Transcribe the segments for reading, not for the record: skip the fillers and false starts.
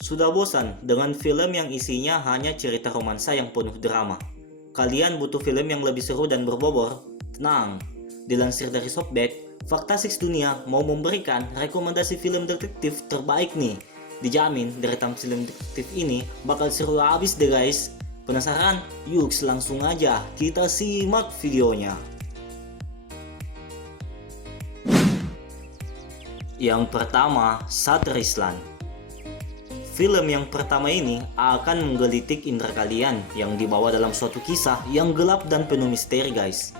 Sudah bosan dengan film yang isinya hanya cerita romansa yang penuh drama? Kalian butuh film yang lebih seru dan berbobor? Tenang, dilansir dari Shopback, Fakta Six Dunia mau memberikan rekomendasi film detektif terbaik nih. Dijamin deretan film detektif ini bakal seru abis deh guys. Penasaran? Yuk langsung aja kita simak videonya. Yang pertama, Shutter Island. Film yang pertama ini akan menggelitik indera kalian yang dibawa dalam suatu kisah yang gelap dan penuh misteri guys.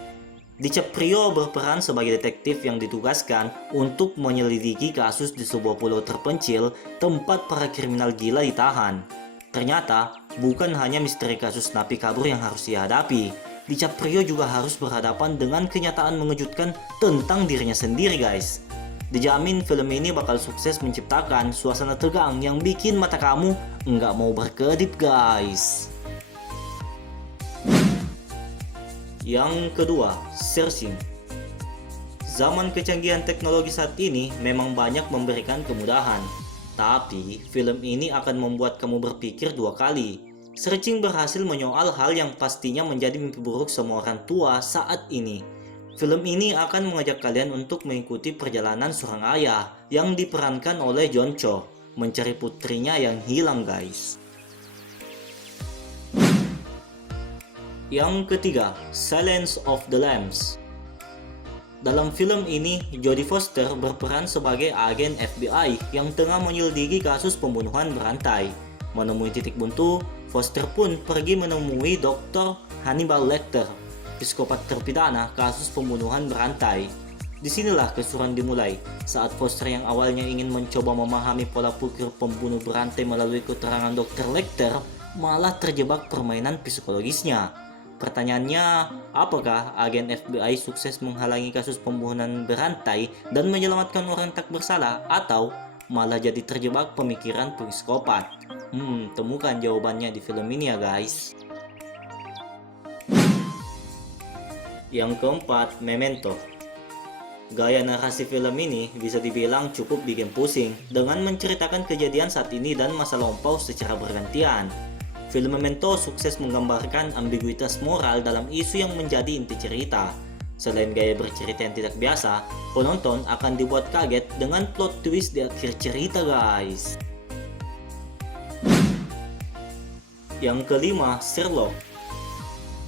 DiCaprio berperan sebagai detektif yang ditugaskan untuk menyelidiki kasus di sebuah pulau terpencil tempat para kriminal gila ditahan. Ternyata bukan hanya misteri kasus napi kabur yang harus dihadapi, DiCaprio juga harus berhadapan dengan kenyataan mengejutkan tentang dirinya sendiri guys. Dijamin film ini bakal sukses menciptakan suasana tegang yang bikin mata kamu nggak mau berkedip guys. Yang kedua, Searching. Zaman kecanggihan teknologi saat ini memang banyak memberikan kemudahan, tapi film ini akan membuat kamu berpikir dua kali. Searching berhasil menyoal hal yang pastinya menjadi mimpi buruk semua orang tua saat ini. Film ini akan mengajak kalian untuk mengikuti perjalanan seorang ayah yang diperankan oleh John Cho mencari putrinya yang hilang guys. Yang ketiga, Silence of the Lambs. Dalam film ini, Jodie Foster berperan sebagai agen FBI yang tengah menyelidiki kasus pembunuhan berantai. Menemui titik buntu, Foster pun pergi menemui Dr. Hannibal Lecter, psikopat terpidana kasus pembunuhan berantai. Disinilah keseruan dimulai, saat Foster yang awalnya ingin mencoba memahami pola pikir pembunuh berantai melalui keterangan Dr. Lecter, malah terjebak permainan psikologisnya. Pertanyaannya, apakah agen FBI sukses menghalangi kasus pembunuhan berantai dan menyelamatkan orang tak bersalah, atau malah jadi terjebak pemikiran psikopat? Temukan jawabannya di film ini ya guys. Yang keempat, Memento. Gaya narasi film ini bisa dibilang cukup bikin pusing dengan menceritakan kejadian saat ini dan masa lampau secara bergantian. Film Memento sukses menggambarkan ambiguitas moral dalam isu yang menjadi inti cerita. Selain gaya bercerita yang tidak biasa, penonton akan dibuat kaget dengan plot twist di akhir cerita guys. Yang kelima, Sherlock.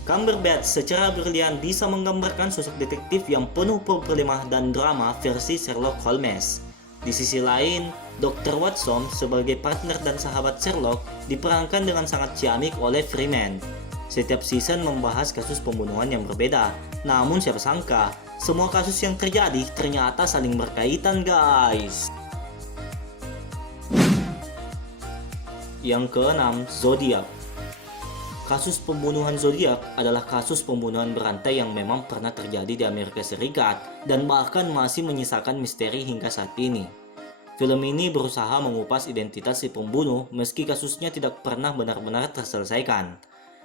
Cumberbatch secara brilian bisa menggambarkan sosok detektif yang penuh problema dan drama versi Sherlock Holmes. Di sisi lain, Dr. Watson sebagai partner dan sahabat Sherlock diperankan dengan sangat ciamik oleh Freeman. Setiap season membahas kasus pembunuhan yang berbeda, namun siapa sangka semua kasus yang terjadi ternyata saling berkaitan guys. Yang keenam, Zodiac. Kasus pembunuhan Zodiac adalah kasus pembunuhan berantai yang memang pernah terjadi di Amerika Serikat dan bahkan masih menyisakan misteri hingga saat ini. Film ini berusaha mengupas identitas si pembunuh meski kasusnya tidak pernah benar-benar terselesaikan.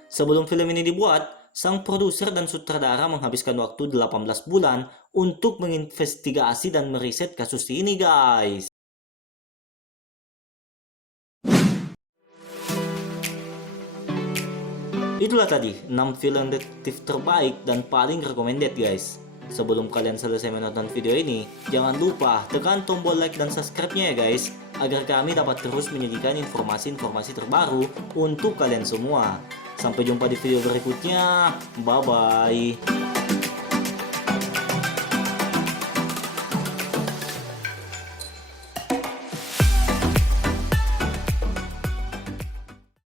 Sebelum film ini dibuat, sang produser dan sutradara menghabiskan waktu 18 bulan untuk menginvestigasi dan meriset kasus ini guys. Itulah tadi 6 film detektif terbaik dan paling recommended guys. Sebelum kalian selesai menonton video ini, jangan lupa tekan tombol like dan subscribe-nya ya guys, agar kami dapat terus menyajikan informasi-informasi terbaru untuk kalian semua. Sampai jumpa di video berikutnya, bye bye.